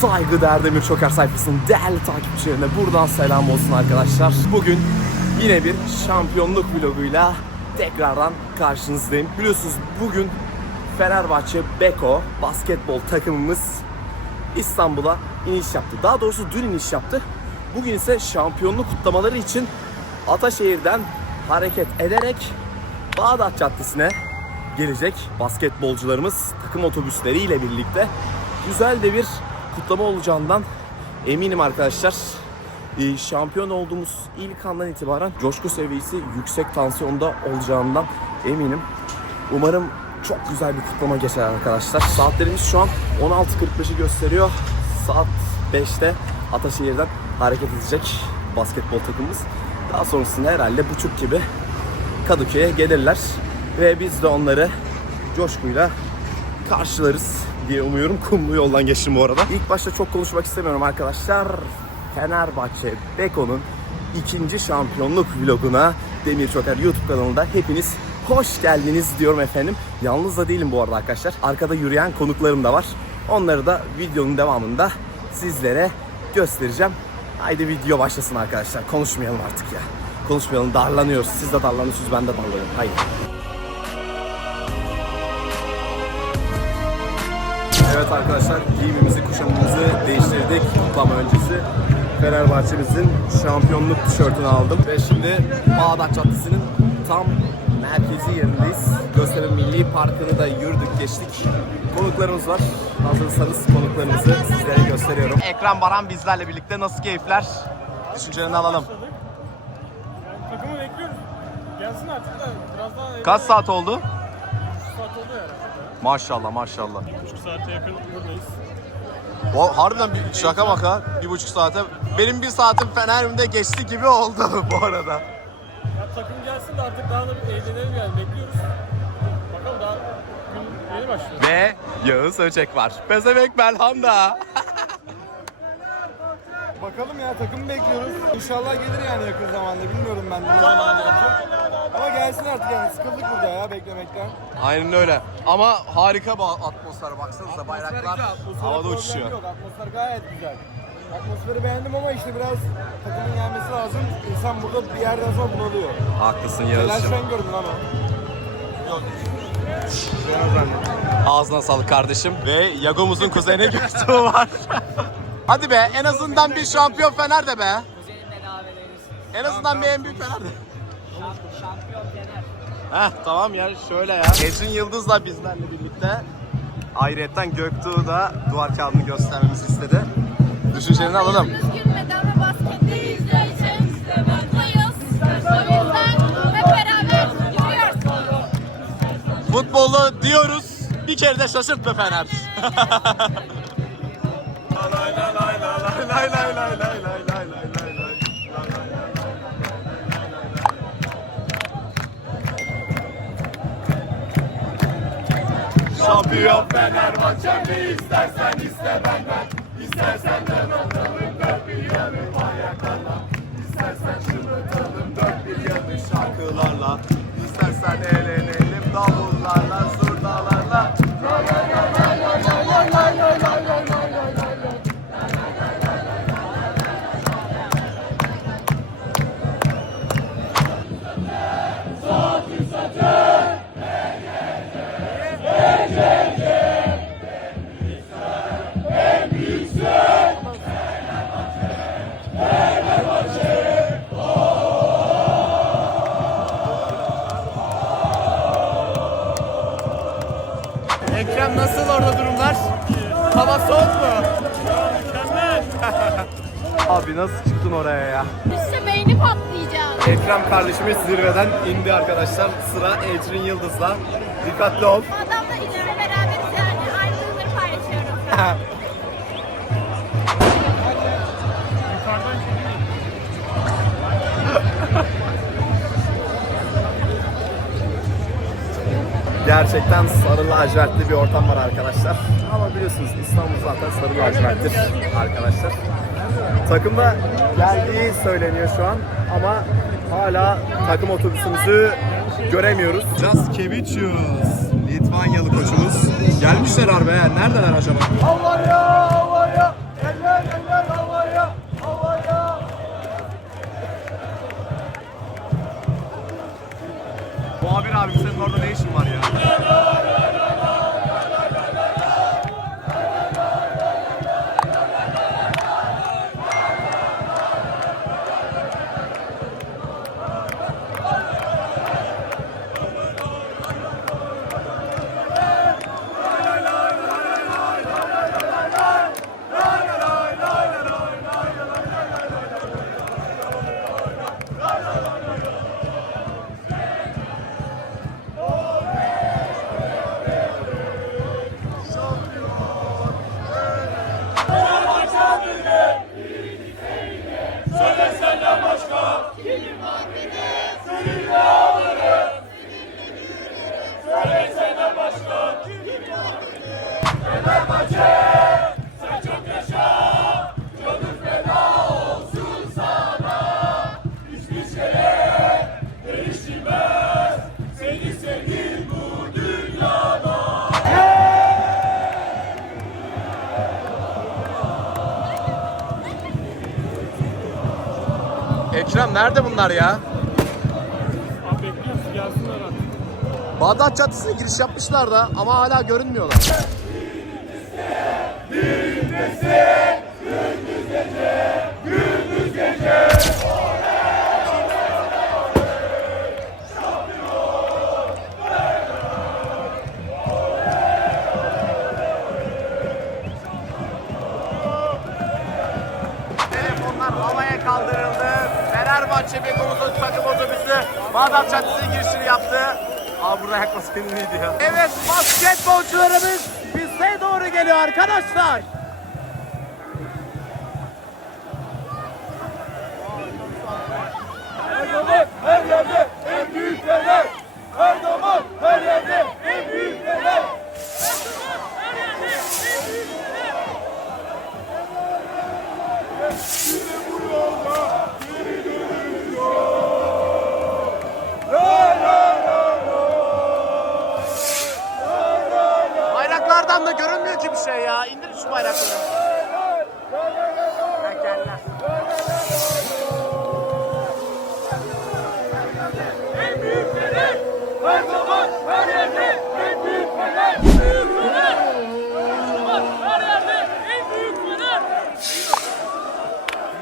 Saygıdeğer Demir Çoker sayfasının değerli takipçilerine buradan selam olsun arkadaşlar. Bugün yine bir şampiyonluk vloguyla tekrardan karşınızdayım. Biliyorsunuz bugün Fenerbahçe Beko basketbol takımımız İstanbul'a iniş yaptı. Daha doğrusu dün iniş yaptı. Bugün ise şampiyonluk kutlamaları için Ataşehir'den hareket ederek Bağdat Caddesi'ne gelecek basketbolcularımız takım otobüsleriyle birlikte güzel de bir kutlama olacağından eminim arkadaşlar. Ee, Şampiyon olduğumuz ilk andan itibaren coşku seviyesi yüksek tansiyonda olacağından eminim. Umarım çok güzel bir kutlama geçer arkadaşlar. Saatlerimiz şu an 16.45'i gösteriyor. Saat 5'te Ataşehir'den hareket edecek basketbol takımımız. Daha sonrasında herhalde buçuk gibi Kadıköy'e gelirler. Ve biz de onları coşkuyla karşılarız diye umuyorum. Kumlu yoldan geçtim bu arada. İlk başta çok konuşmak istemiyorum arkadaşlar. Fenerbahçe Beko'nun ikinci şampiyonluk vloguna Demir Çoker YouTube kanalında hepiniz hoş geldiniz diyorum efendim. Yalnız da değilim bu arada arkadaşlar. Arkada yürüyen konuklarım da var. Onları da videonun devamında sizlere göstereceğim. Haydi video başlasın arkadaşlar. Konuşmayalım artık ya. Konuşmayalım. Darlanıyoruz. Siz de darlanıyorsunuz. Ben de darlanıyorum. Haydi. Evet arkadaşlar giyimimizi kuşamımızı değiştirdik kutlama öncesi. Fenerbahçe'mizin şampiyonluk tişörtünü aldım ve şimdi Bağdat Caddesi'nin tam merkezi yerindeyiz. Göztepe Milli Parkı'nı da yürüdük geçtik. Konuklarımız var. Hazırsanız konuklarımızı sizlere gösteriyorum. Ekran Baran bizlerle birlikte nasıl keyifler? Düşüncelerini alalım. Takımı bekliyoruz. Gelsin artık da biraz daha Kaç saat oldu? saat oldu herhalde. Maşallah maşallah. Bir buçuk saate yakın buradayız. O, harbiden bir şaka maka bir buçuk saate. Benim bir saatim Fener'imde geçti gibi oldu bu arada. Ya takım gelsin de artık daha da bir eğlenelim yani bekliyoruz. Bakalım daha gün yeni başlıyor. Ve Yağız Öcek var. Pezevenk Belhanda. Bakalım ya takım bekliyoruz. İnşallah gelir yani yakın zamanda. Bilmiyorum ben de gelsin artık yani sıkıldık burada ya beklemekten. Aynen öyle. Ama harika bir atmosfer baksanıza bayraklar havada uçuşuyor. Yok atmosfer gayet güzel. Atmosferi beğendim ama işte biraz takımın gelmesi lazım. İnsan burada bir yerden sonra bunalıyor. Haklısın Yağız'cığım. sen gördün lan o. Yok. Ağzına sağlık kardeşim. Ve Yagomuzun kuzeni Göktuğ var. Hadi be en azından bir şampiyon Fener de be. En azından bir en büyük Fener de. Heh tamam ya şöyle ya. Ecrin Yıldız'la bizlerle birlikte ayrıyetten Göktuğ da duvar kağıdını göstermemizi istedi. Düşüncelerini alalım. Futbolu diyoruz. Bir kere de şaşırt be Fener. Lay lay lay lay lay lay lay lay Şampiyon Fenerbahçe mi istersen iste benden. İstersen de atalım dört bir yanı ayaklarla İstersen şımıtalım dört bir yanı şarkılarla. İstersen eğlenelim çıktın oraya ya? İşte beyni patlayacak. Ekrem kardeşimiz zirveden indi arkadaşlar. Sıra Ecrin Yıldız'la. Dikkatli ol. Adamla ikisi beraberiz yani. Aynı duyguları paylaşıyoruz. Gerçekten sarı lacivertli bir ortam var arkadaşlar. Ama biliyorsunuz İstanbul zaten sarı laciverttir arkadaşlar takımda geldiği söyleniyor şu an ama hala takım otobüsümüzü göremiyoruz. Just Kevicius, Litvanyalı koçumuz. Gelmişler harbe ya. Neredeler acaba? Allah ya, Havaya, havaya, eller eller havaya, havaya. Bu abi abim senin orada ne işin var ya? Ekrem nerede bunlar ya? Abi bekliyoruz gelsinler artık. Bağdat Caddesi'ne giriş yapmışlar da ama hala görünmüyorlar. Telefonlar havaya kaldırıldı. Fenerbahçe Bekomuzu takım otobüsü Bağdat Caddesi'ne girişini yaptı. Aa burada yakması iyiydi ya. Evet basketbolcularımız bize doğru geliyor arkadaşlar. Bayraklardan da görünmüyor ki bir şey ya. İndirin şu bayrakları. Tekerler.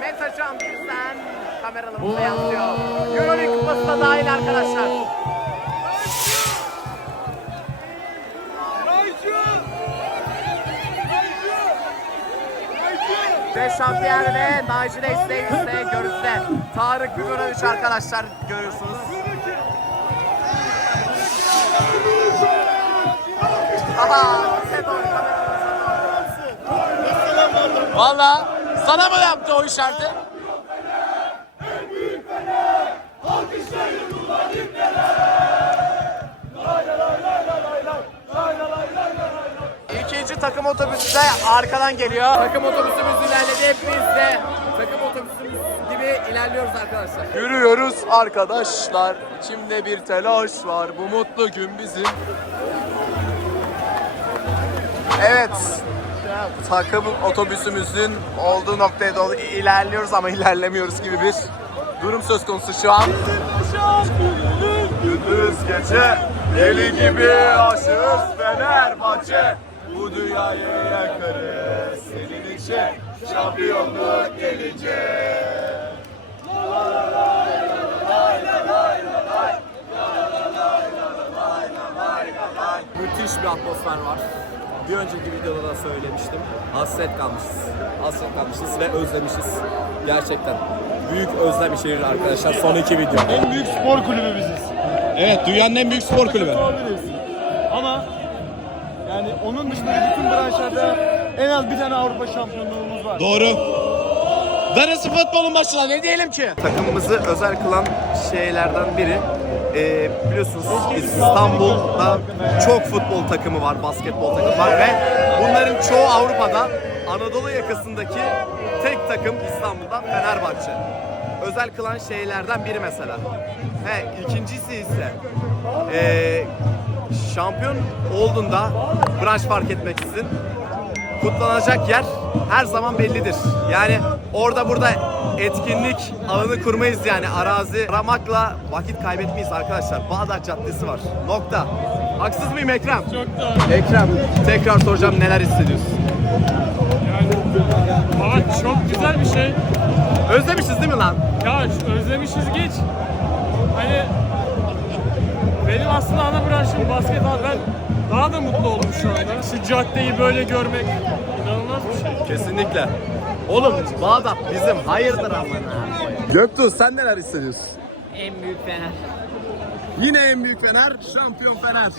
Metacan bizden kameralarımıza yansıyor. Euroleague kupası da dahil arkadaşlar. Ve şampiyon ve Nacile İsteğimizde görüntüde. Tarık Güvenoviç arkadaşlar görüyorsunuz. Aha. Valla sana mı yaptı o işareti? İkinci takım otobüsü de arkadan geliyor. Takım otobüsümüz ilerledi. Hepimiz de takım otobüsümüz gibi ilerliyoruz arkadaşlar. Yürüyoruz arkadaşlar. İçimde bir telaş var. Bu mutlu gün bizim. Evet. Takım otobüsümüzün olduğu noktaya doğru ilerliyoruz ama ilerlemiyoruz gibi bir durum söz konusu şu an. Gündüz gece deli gibi aşığız Fenerbahçe Bu dünyayı yakarız senin için şampiyonluk gelecek Müthiş bir atmosfer var. Bir önceki videoda da söylemiştim. Hasret kalmışız. Hasret kalmışız ve özlemişiz. Gerçekten. Büyük özlem içerir arkadaşlar son iki video. En büyük spor kulübü biziz. Evet dünyanın en büyük spor kulübü. Onun dışında bütün branşlarda en az bir tane Avrupa şampiyonluğumuz var. Doğru. Darısı futbolun başına ne diyelim ki? Takımımızı özel kılan şeylerden biri e, biliyorsunuz İstanbul'da çok futbol takımı var, basketbol takımı var ve bunların çoğu Avrupa'da Anadolu yakasındaki tek takım İstanbul'da Fenerbahçe. Özel kılan şeylerden biri mesela. He, ikincisi ise e, şampiyon olduğunda branş fark etmeksizin kutlanacak yer her zaman bellidir. Yani orada burada etkinlik alanı kurmayız yani arazi aramakla vakit kaybetmeyiz arkadaşlar. Bağdat Caddesi var. Nokta. Haksız mıyım Ekrem? Çok da Ekrem tekrar soracağım neler hissediyorsun? yani Valla çok güzel bir şey. Özlemişiz değil mi lan? Ya özlemişiz geç. Hani benim aslında ana branşım basket abi ben daha da mutlu oldum şu anda. Şu caddeyi böyle görmek inanılmaz bir şey. Kesinlikle. Oğlum Bağdat bizim hayırdır amına. Göktuğ sen neler hissediyorsun? En büyük Fener. Yine en büyük Fener, şampiyon Fener.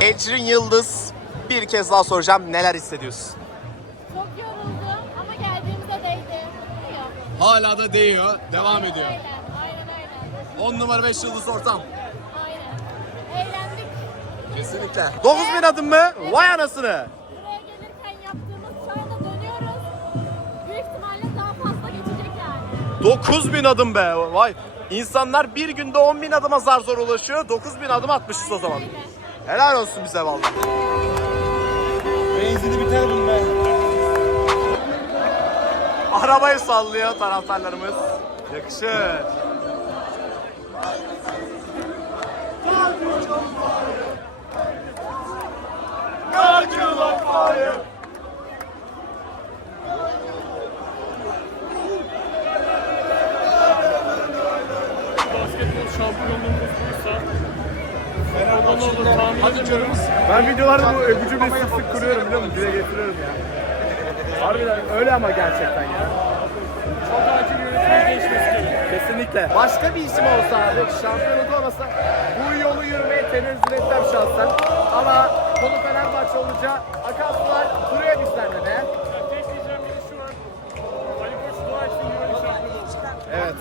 Ecrin Yıldız bir kez daha soracağım neler hissediyorsun? Hala da değiyor, devam ediyor. Aynen, aynen öyle. 10 numara 5 yıldız ortam. Aynen. Eğlendik. Kesinlikle. 9000 adım mı? Vay anasını. Buraya gelirken yaptığımız çayla dönüyoruz. Büyük ihtimalle daha fazla geçecek yani. 9000 adım be. Vay. İnsanlar bir günde 10 bin adıma zar zor ulaşıyor. 9000 adım atmışız o zaman. Helal olsun bize vallahi. Benzini biter bunun be. Arabayı sallıyor taraftarlarımız. Yakışır. Basketbol şampiyonluğumuz buysa olur tahmin edemiyorum. Ben videolarda bu bu cümleyi sık sık kuruyorum biliyor musun? Dile getiriyorum ya. Harbiden öyle ama gerçekten ya. Çok acil yönetimin geçmesi gerekiyor. Kesinlikle. Başka bir isim olsa abi, şampiyonluk olmasa bu yolu yürümeye tenezzül etmem şahsen. Ama konu Fenerbahçe olunca akan sular duruyor bizlerde be. Ya tek diyeceğim biri şu an. Ali Koç dua etsin güvenlik şampiyonu olsun. Evet.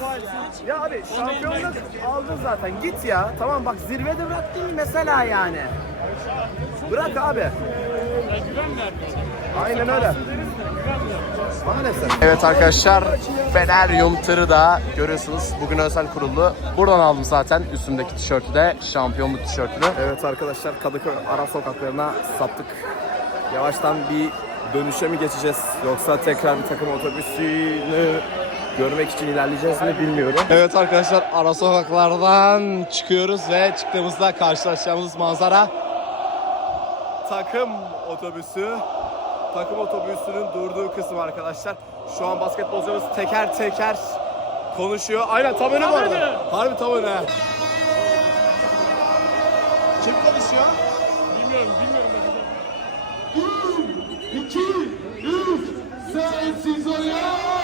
Ya abi şampiyonluk aldın zaten git ya. Tamam bak zirvede bırak değil mesela yani. Bırak abi. Aynen öyle. Evet arkadaşlar Feneryum tırı da görüyorsunuz bugün özel kuruldu. Buradan aldım zaten üstümdeki tişörtü de şampiyonluk tişörtünü. Evet arkadaşlar Kadıköy ara sokaklarına saptık. Yavaştan bir dönüşe mi geçeceğiz yoksa tekrar bir takım otobüsünü görmek için ilerleyeceğiz mi bilmiyorum. Evet arkadaşlar ara sokaklardan çıkıyoruz ve çıktığımızda karşılaşacağımız manzara takım otobüsü. Takım otobüsünün durduğu kısım arkadaşlar. Şu an basketbolcularımız teker teker konuşuyor. Aynen tam önü. Tabii. Harbi tam önü. ha. Kim konuşuyor? Bilmiyorum, bilmiyorum bakacağım. Sensiz hayat. Sensiz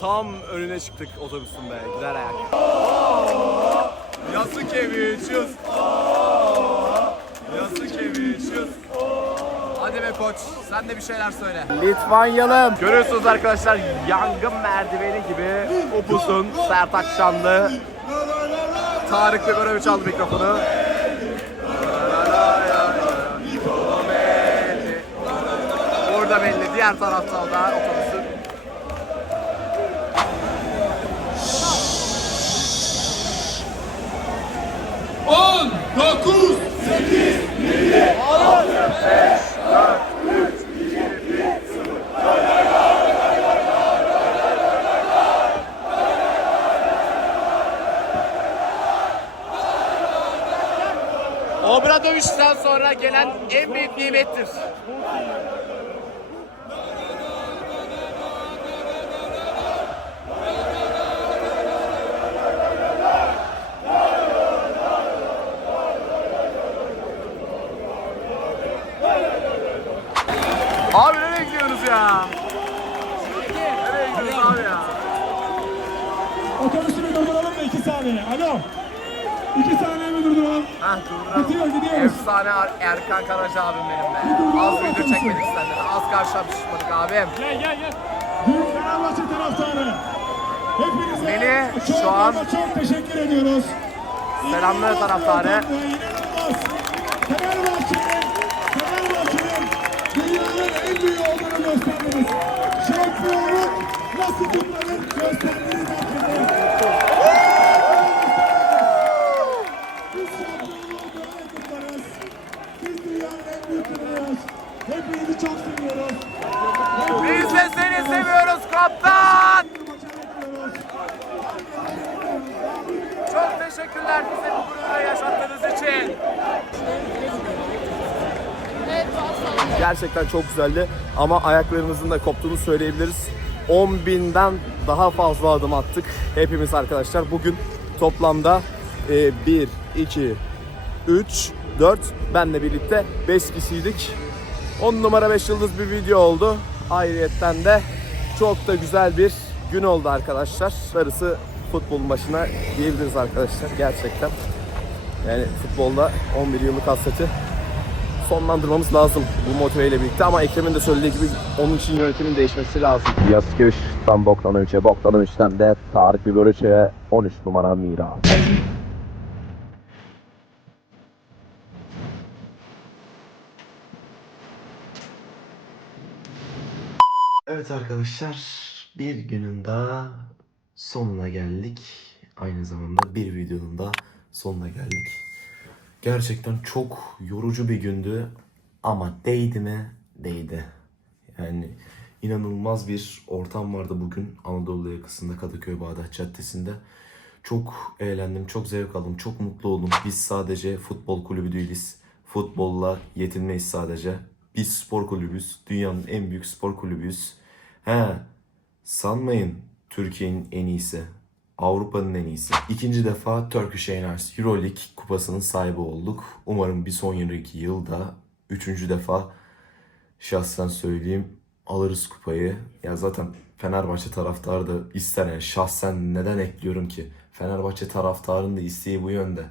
Tam önüne çıktık otobüsün be. Gider ayak. Yasukevicius. Yasukevicius. Hadi be koç, sen de bir şeyler söyle. Litvanyalım. Görüyorsunuz arkadaşlar yangın merdiveni gibi upusun Sertaç Şanlı. Tarık Gregorovic aldı mikrofonu. Orada belli, diğer tarafta da otobüsün. On, dokuz, Obradoviç'ten sonra gelen en büyük nimettir. Abi nereye gidiyorsunuz ya? Nereye gidiyorsunuz abi ya? Otobüsü bir durduralım mı? 2 saniye. Alo. 2 saniye mi Gidiyor, gidiyoruz. Efsane Er- Erkan Karaca abim benim be. Az video çekmedik senden. Az karşılaşmadık abim. Gel gel gel. Büyük Fenerbahçe taraftarı. Hepinize Melih, çok şu an- çok teşekkür ediyoruz. Selamlar taraftarı. bir ortam ve inanılmaz. Fenerbahçe'nin, Fenerbahçe'nin dünyanın en büyüğü olduğunu gösterdiniz. Şampiyonluk nasıl kutlanır gösterdiniz hakkında. Biz şampiyonluğu böyle kutlarız. Biz dünyanın en büyük kulübüyüz. Hepinizi çok seviyoruz. Biz de seni seviyoruz kaptan. Maça bekliyoruz. Çok teşekkürler bize bu gururla yaşattığınız için. Gerçekten çok güzeldi ama ayaklarımızın da koptuğunu söyleyebiliriz. 10 binden daha fazla adım attık hepimiz arkadaşlar. Bugün toplamda 1, 2, 3, 4 benle birlikte 5 kişiydik. 10 numara 5 yıldız bir video oldu. Ayrıyetten de çok da güzel bir gün oldu arkadaşlar. Darısı futbol maçına diyebiliriz arkadaşlar gerçekten. Yani futbolda 11 yıllık hasreti sonlandırmamız lazım bu motiveyle birlikte ama Ekrem'in de söylediği gibi onun için yönetimin değişmesi lazım. Yaskevic'den Bogdanovic'e, Bogdanovic'den de Tarık Biberic'e 13 numara Mira. Evet arkadaşlar bir günün daha sonuna geldik. Aynı zamanda bir videonun da sonuna geldik. Gerçekten çok yorucu bir gündü ama değdi mi? Değdi. Yani inanılmaz bir ortam vardı bugün Anadolu yakasında Kadıköy Bağdat Caddesi'nde. Çok eğlendim, çok zevk aldım, çok mutlu oldum. Biz sadece futbol kulübü değiliz. Futbolla yetinmeyiz sadece. Biz spor kulübüyüz. Dünyanın en büyük spor kulübüyüz. He, sanmayın Türkiye'nin en iyisi. Avrupa'nın en iyisi. İkinci defa Turkish Airlines Euroleague kupasının sahibi olduk. Umarım bir sonraki yılda üçüncü defa şahsen söyleyeyim alırız kupayı. Ya zaten Fenerbahçe taraftarı da ister yani şahsen neden ekliyorum ki? Fenerbahçe taraftarının da isteği bu yönde.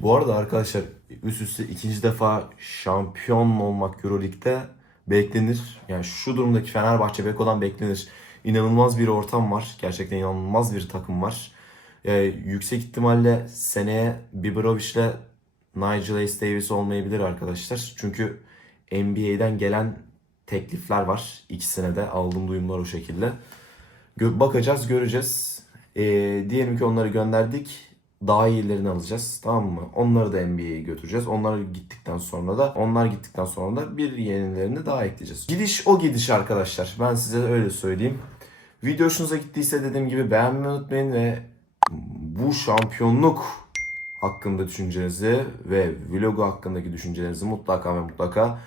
Bu arada arkadaşlar üst üste ikinci defa şampiyon olmak Euroleague'de beklenir. Yani şu durumdaki Fenerbahçe Beko'dan beklenir. İnanılmaz bir ortam var. Gerçekten inanılmaz bir takım var. Ee, yüksek ihtimalle seneye Biberovic'le Nigel Ace Davis olmayabilir arkadaşlar. Çünkü NBA'den gelen teklifler var. İkisine de aldığım duyumlar o şekilde. Gö- bakacağız, göreceğiz. Ee, diyelim ki onları gönderdik. Daha iyilerini alacağız. Tamam mı? Onları da NBA'ye götüreceğiz. Onlar gittikten sonra da onlar gittikten sonra da bir yenilerini daha ekleyeceğiz. Gidiş o gidiş arkadaşlar. Ben size öyle söyleyeyim. Video hoşunuza gittiyse dediğim gibi beğenmeyi unutmayın ve bu şampiyonluk hakkında düşüncelerinizi ve vlogu hakkındaki düşüncelerinizi mutlaka ve mutlaka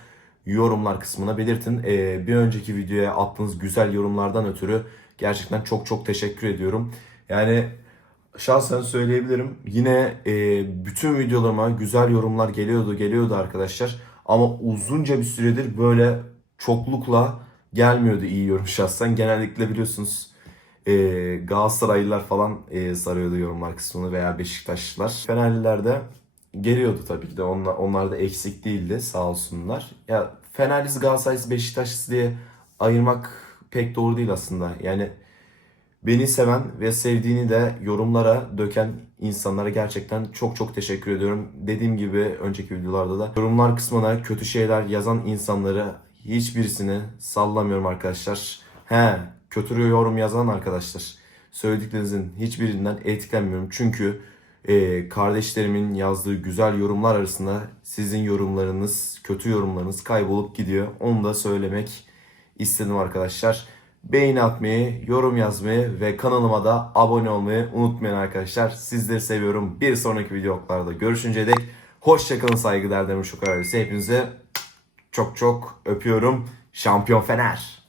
yorumlar kısmına belirtin. Ee, bir önceki videoya attığınız güzel yorumlardan ötürü gerçekten çok çok teşekkür ediyorum. Yani şahsen söyleyebilirim. Yine e, bütün videolarıma güzel yorumlar geliyordu geliyordu arkadaşlar. Ama uzunca bir süredir böyle çoklukla gelmiyordu iyi yorum şahsen. Genellikle biliyorsunuz e, Galatasaraylılar falan e, sarıyordu yorumlar kısmını veya Beşiktaşlılar. Fenerliler de geliyordu tabii ki de onlar, onlar da eksik değildi sağ olsunlar. Ya Fenerlisi Galatasaraylısı Beşiktaşlısı diye ayırmak pek doğru değil aslında. Yani beni seven ve sevdiğini de yorumlara döken insanlara gerçekten çok çok teşekkür ediyorum. Dediğim gibi önceki videolarda da yorumlar kısmına kötü şeyler yazan insanları hiçbirisini sallamıyorum arkadaşlar. He, kötü yorum yazan arkadaşlar. Söylediklerinizin hiçbirinden etkilenmiyorum. Çünkü e, kardeşlerimin yazdığı güzel yorumlar arasında sizin yorumlarınız, kötü yorumlarınız kaybolup gidiyor. Onu da söylemek istedim arkadaşlar. Beğeni atmayı, yorum yazmayı ve kanalıma da abone olmayı unutmayın arkadaşlar. Sizleri seviyorum. Bir sonraki videolarda görüşünceye dek hoşçakalın saygıdeğer demiş çok ailesi. Hepinize çok çok öpüyorum. Şampiyon Fener.